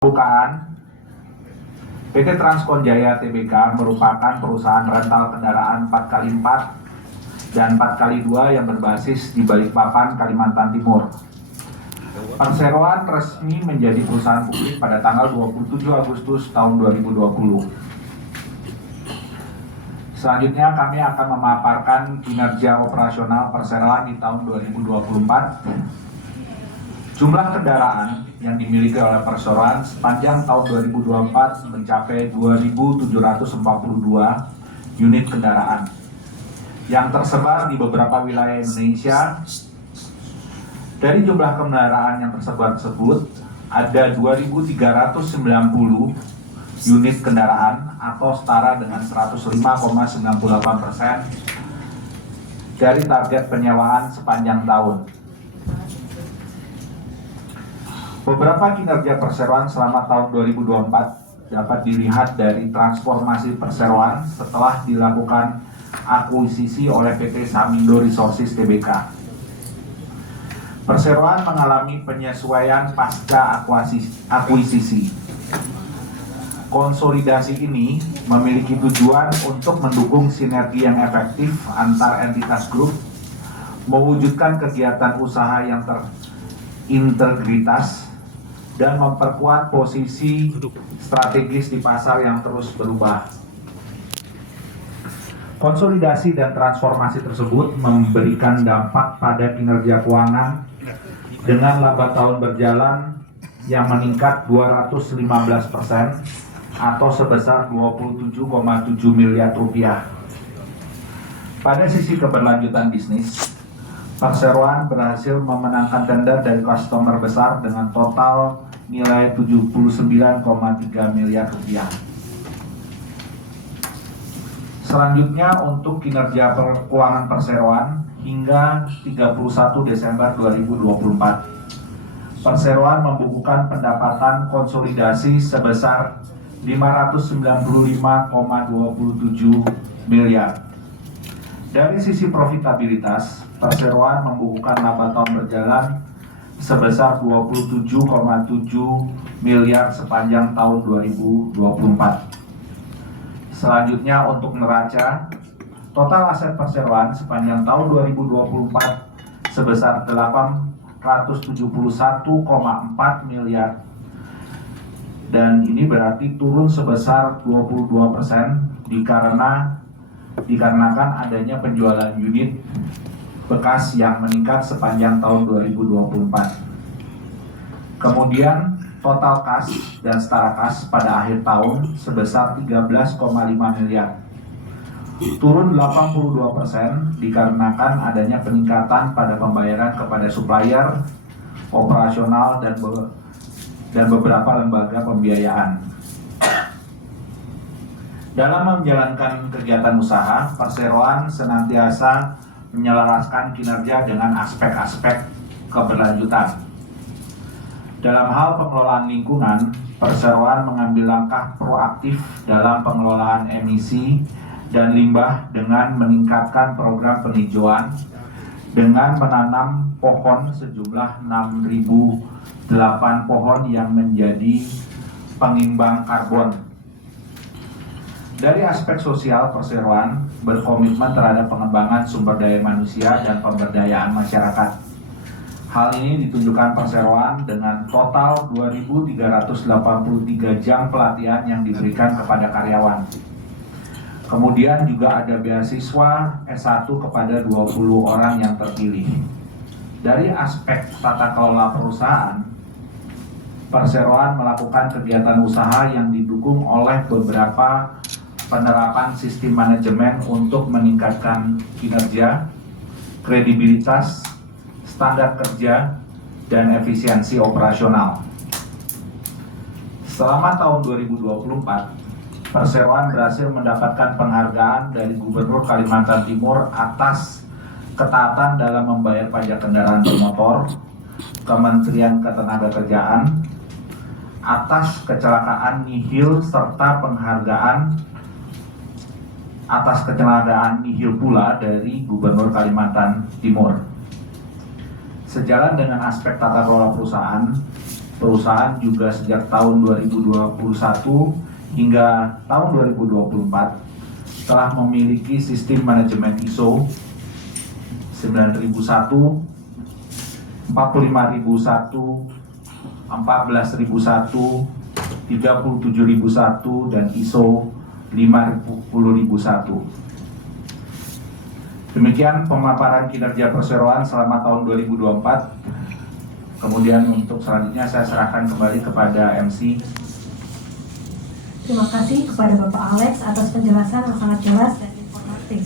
Pembukaan, PT Transkonjaya Tbk merupakan perusahaan rental kendaraan 4x4 dan 4x2 yang berbasis di Balikpapan, Kalimantan Timur. Perseroan resmi menjadi perusahaan publik pada tanggal 27 Agustus tahun 2020. Selanjutnya kami akan memaparkan kinerja operasional perseroan di tahun 2024. Jumlah kendaraan yang dimiliki oleh perseroan sepanjang tahun 2024 mencapai 2.742 unit kendaraan yang tersebar di beberapa wilayah Indonesia. Dari jumlah kendaraan yang tersebar tersebut, ada 2.390 unit kendaraan atau setara dengan 105,98% dari target penyewaan sepanjang tahun. Beberapa kinerja perseroan selama tahun 2024 dapat dilihat dari transformasi perseroan setelah dilakukan akuisisi oleh PT Samindo Resources Tbk. Perseroan mengalami penyesuaian pasca akuisisi. Konsolidasi ini memiliki tujuan untuk mendukung sinergi yang efektif antar entitas grup, mewujudkan kegiatan usaha yang terintegritas, dan memperkuat posisi strategis di pasar yang terus berubah. Konsolidasi dan transformasi tersebut memberikan dampak pada kinerja keuangan dengan laba tahun berjalan yang meningkat 215% atau sebesar 27,7 miliar rupiah. Pada sisi keberlanjutan bisnis, perseroan berhasil memenangkan tender dari customer besar dengan total nilai 79,3 miliar rupiah. Selanjutnya untuk kinerja keuangan perseroan hingga 31 Desember 2024. Perseroan membukukan pendapatan konsolidasi sebesar 595,27 miliar. Dari sisi profitabilitas, perseroan membukukan laba tahun berjalan sebesar 27,7 miliar sepanjang tahun 2024. Selanjutnya untuk neraca, total aset perseroan sepanjang tahun 2024 sebesar 871,4 miliar. Dan ini berarti turun sebesar 22% dikarenakan adanya penjualan unit bekas yang meningkat sepanjang tahun 2024. Kemudian total kas dan setara kas pada akhir tahun sebesar 13,5 miliar. Turun 82% dikarenakan adanya peningkatan pada pembayaran kepada supplier, operasional dan beberapa lembaga pembiayaan. Dalam menjalankan kegiatan usaha, perseroan senantiasa menyelaraskan kinerja dengan aspek-aspek keberlanjutan. Dalam hal pengelolaan lingkungan, perseroan mengambil langkah proaktif dalam pengelolaan emisi dan limbah dengan meningkatkan program penghijauan dengan menanam pohon sejumlah 6.008 pohon yang menjadi pengimbang karbon. Dari aspek sosial, perseroan berkomitmen terhadap pengembangan sumber daya manusia dan pemberdayaan masyarakat. Hal ini ditunjukkan perseroan dengan total 2.383 jam pelatihan yang diberikan kepada karyawan. Kemudian juga ada beasiswa S1 kepada 20 orang yang terpilih. Dari aspek tata kelola perusahaan, perseroan melakukan kegiatan usaha yang didukung oleh beberapa penerapan sistem manajemen untuk meningkatkan kinerja, kredibilitas, standar kerja, dan efisiensi operasional. Selama tahun 2024, perseroan berhasil mendapatkan penghargaan dari Gubernur Kalimantan Timur atas ketaatan dalam membayar pajak kendaraan bermotor, Kementerian Ketenagakerjaan, atas kecelakaan nihil serta penghargaan atas kecelakaan nihil pula dari Gubernur Kalimantan Timur. Sejalan dengan aspek tata kelola perusahaan, perusahaan juga sejak tahun 2021 hingga tahun 2024 telah memiliki sistem manajemen ISO 9001, 45001, 14001, 37001 dan ISO 50001. Demikian pemaparan kinerja perseroan selama tahun 2024. Kemudian untuk selanjutnya saya serahkan kembali kepada MC. Terima kasih kepada Bapak Alex atas penjelasan yang sangat jelas dan informatif.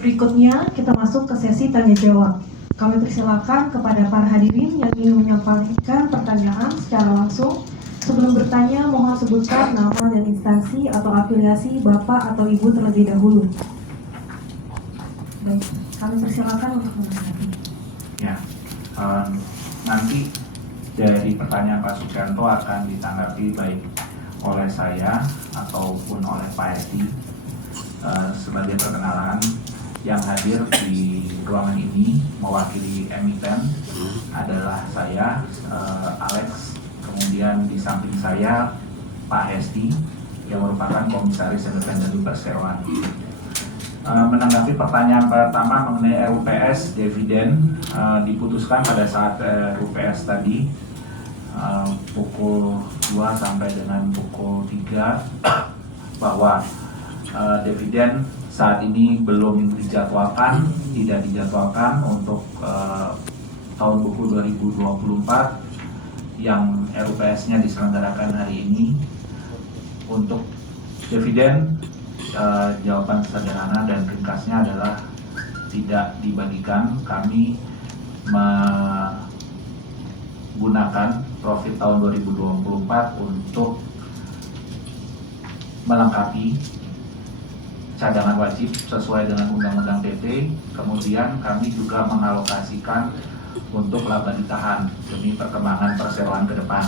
Berikutnya kita masuk ke sesi tanya jawab. Kami persilakan kepada para hadirin yang ingin menyampaikan pertanyaan secara langsung. Sebelum bertanya, mohon sebutkan nama dan instansi atau afiliasi Bapak atau Ibu terlebih dahulu. Baik, kami persilakan untuk menanggapi. Ya, nanti dari pertanyaan Pak Suprianto akan ditanggapi baik oleh saya ataupun oleh Pak Edi. Sebagai perkenalan, yang hadir di ruangan ini mewakili emiten adalah saya, Alex. Kemudian di samping saya Pak Hesti yang merupakan Komisaris Independen Perseroan. Menanggapi pertanyaan pertama mengenai RUPS dividen, diputuskan pada saat RUPS tadi pukul 2 sampai dengan pukul 3 bahwa dividen saat ini belum dijadwalkan, tidak dijadwalkan untuk tahun buku 2024 yang RUPS-nya diselenggarakan hari ini. Untuk dividen, jawaban sederhana dan ringkasnya adalah tidak dibagikan. Kami menggunakan profit tahun 2024 untuk melengkapi cadangan wajib sesuai dengan Undang-Undang PT. Kemudian kami juga mengalokasikan untuk laba ditahan demi perkembangan perseroan ke depan.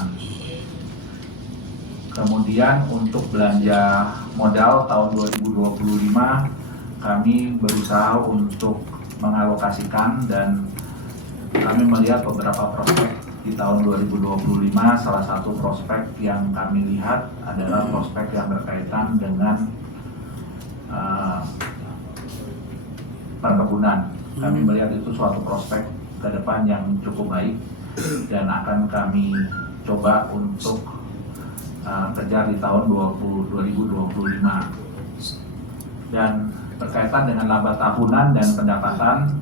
Kemudian untuk belanja modal tahun 2025 kami berusaha untuk mengalokasikan dan kami melihat beberapa prospek di tahun 2025. Salah satu prospek yang kami lihat adalah prospek yang berkaitan dengan perkebunan. Kami melihat itu suatu prospek ke depan yang cukup baik dan akan kami coba untuk kejar di tahun 2025. Dan berkaitan dengan laba tahunan dan pendapatan,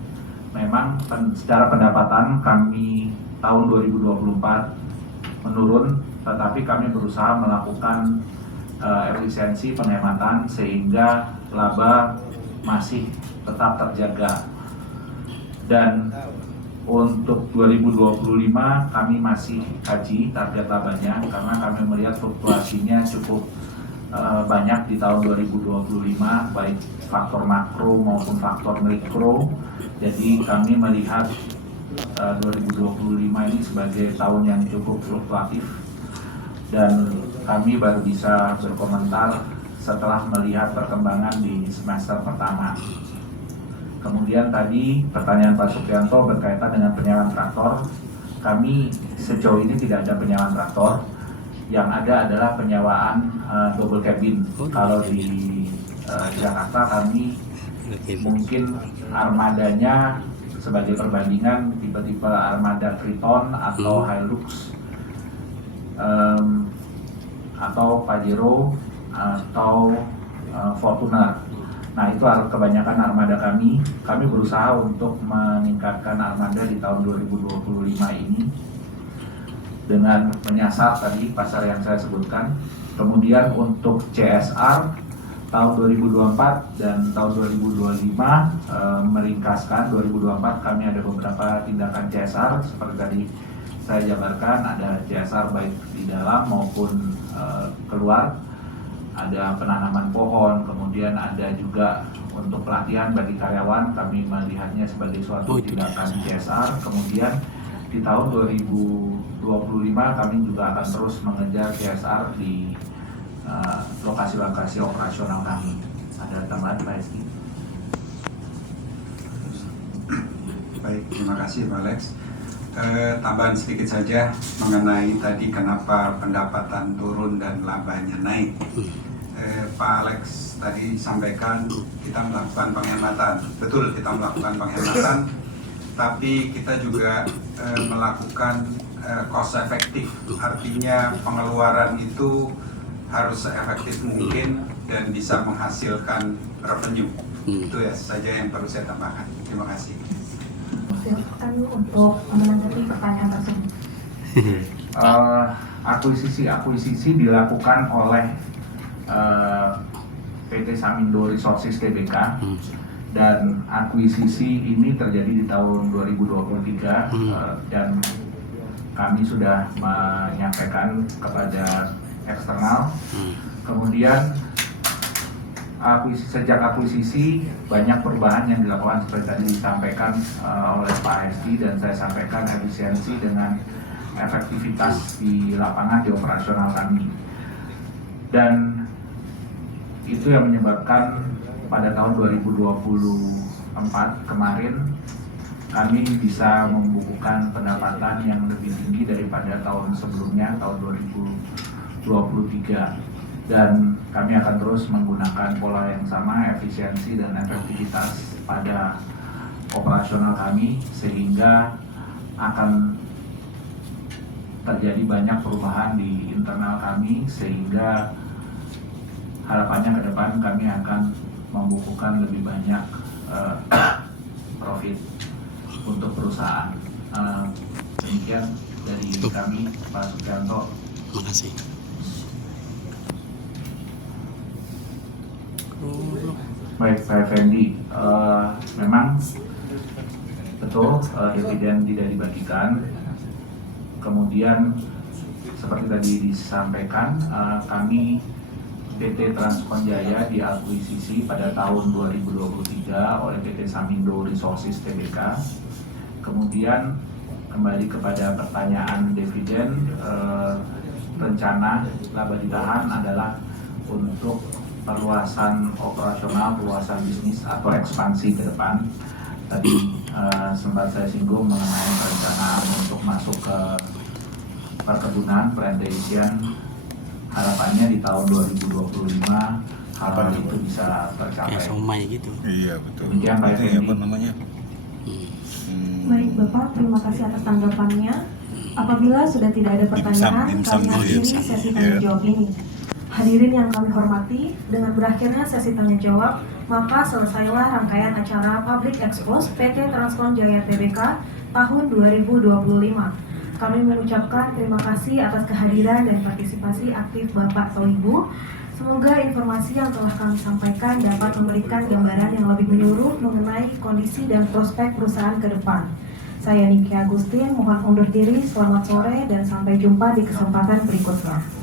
memang secara pendapatan kami tahun 2024 menurun, tetapi kami berusaha melakukan efisiensi penghematan sehingga laba masih tetap terjaga. Dan untuk 2025 kami masih kaji target labanya karena kami melihat fluktuasinya cukup banyak di tahun 2025, baik faktor makro maupun faktor mikro. Jadi kami melihat 2025 ini sebagai tahun yang cukup fluktuatif dan kami baru bisa berkomentar setelah melihat perkembangan di semester pertama. Kemudian tadi pertanyaan Pak Suprianto berkaitan dengan penyewaan traktor. Kami sejauh ini tidak ada penyewaan traktor. Yang ada adalah penyewaan double cabin. Kalau di Jakarta kami mungkin armadanya sebagai perbandingan tipe-tipe armada Triton atau Hilux atau Pajero atau Fortuner. Nah, itu kebanyakan armada kami. Kami berusaha untuk meningkatkan armada di tahun 2025 ini dengan menyasar tadi pasar yang saya sebutkan. Kemudian untuk CSR tahun 2024 dan tahun 2025, meringkaskan 2024 kami ada beberapa tindakan CSR seperti tadi saya jabarkan, ada CSR baik di dalam maupun keluar. Ada penanaman pohon, kemudian ada juga untuk pelatihan bagi karyawan, kami melihatnya sebagai suatu tindakan CSR. Kemudian di tahun 2025 kami juga akan terus mengejar CSR di lokasi-lokasi operasional kami. Ada tambahan Pak Esti? Baik, terima kasih Pak Alex. Tambahan sedikit saja mengenai tadi kenapa pendapatan turun dan labanya naik. Pak Alex tadi sampaikan kita melakukan penghematan. Betul, kita melakukan penghematan, tapi kita juga melakukan cost efektif. Artinya pengeluaran itu harus seefektif mungkin dan bisa menghasilkan revenue. Itu ya saja yang perlu saya tambahkan. Terima kasih. Silakan untuk menanggapi pertanyaan tersebut. Akuisisi dilakukan oleh PT Samindo Resources Tbk dan akuisisi ini terjadi di tahun 2023 dan kami sudah menyampaikan kepada eksternal. Kemudian sejak akuisisi banyak perubahan yang dilakukan seperti tadi disampaikan oleh Pak Hesti dan saya sampaikan efisiensi dengan efektivitas di lapangan di operasional kami, dan itu yang menyebabkan pada tahun 2024 kemarin kami bisa membukukan pendapatan yang lebih tinggi daripada tahun sebelumnya, tahun 2023. Dan kami akan terus menggunakan pola yang sama, efisiensi dan efektivitas pada operasional kami, sehingga akan terjadi banyak perubahan di internal kami, sehingga harapannya ke depan kami akan membukukan lebih banyak profit untuk perusahaan. Demikian dari kami, Pak Suprianto. Terima kasih. Baik, Pak Effendi, memang betul dividen tidak dibagikan. Kemudian seperti tadi disampaikan, kami PT Transkon Jaya diakuisisi pada tahun 2023 oleh PT Samindo Resources Tbk. Kemudian kembali kepada pertanyaan dividen, rencana laba ditahan adalah untuk perluasan operasional, perluasan bisnis atau ekspansi ke depan. Tadi sempat saya singgung mengenai perencanaan untuk masuk ke perkebunan, plantation. Harapannya di tahun 2025 hal itu bisa tercapai. Kayak somai gitu. Iya betul. Demikian, Pak Itu Effendi. apa namanya? Baik Bapak, terima kasih atas tanggapannya. Apabila sudah tidak ada pertanyaan, Dimsum kami dulu ya. akhiri sesi tanya jawab ini. Hadirin yang kami hormati, dengan berakhirnya sesi tanya jawab, maka selesailah rangkaian acara Public Expose PT Transkon Jaya Tbk tahun 2025. Kami mengucapkan terima kasih atas kehadiran dan partisipasi aktif Bapak atau Ibu. Semoga informasi yang telah kami sampaikan dapat memberikan gambaran yang lebih menyeluruh mengenai kondisi dan prospek perusahaan ke depan. Saya Niki Agustin, mohon undur diri, selamat sore dan sampai jumpa di kesempatan berikutnya.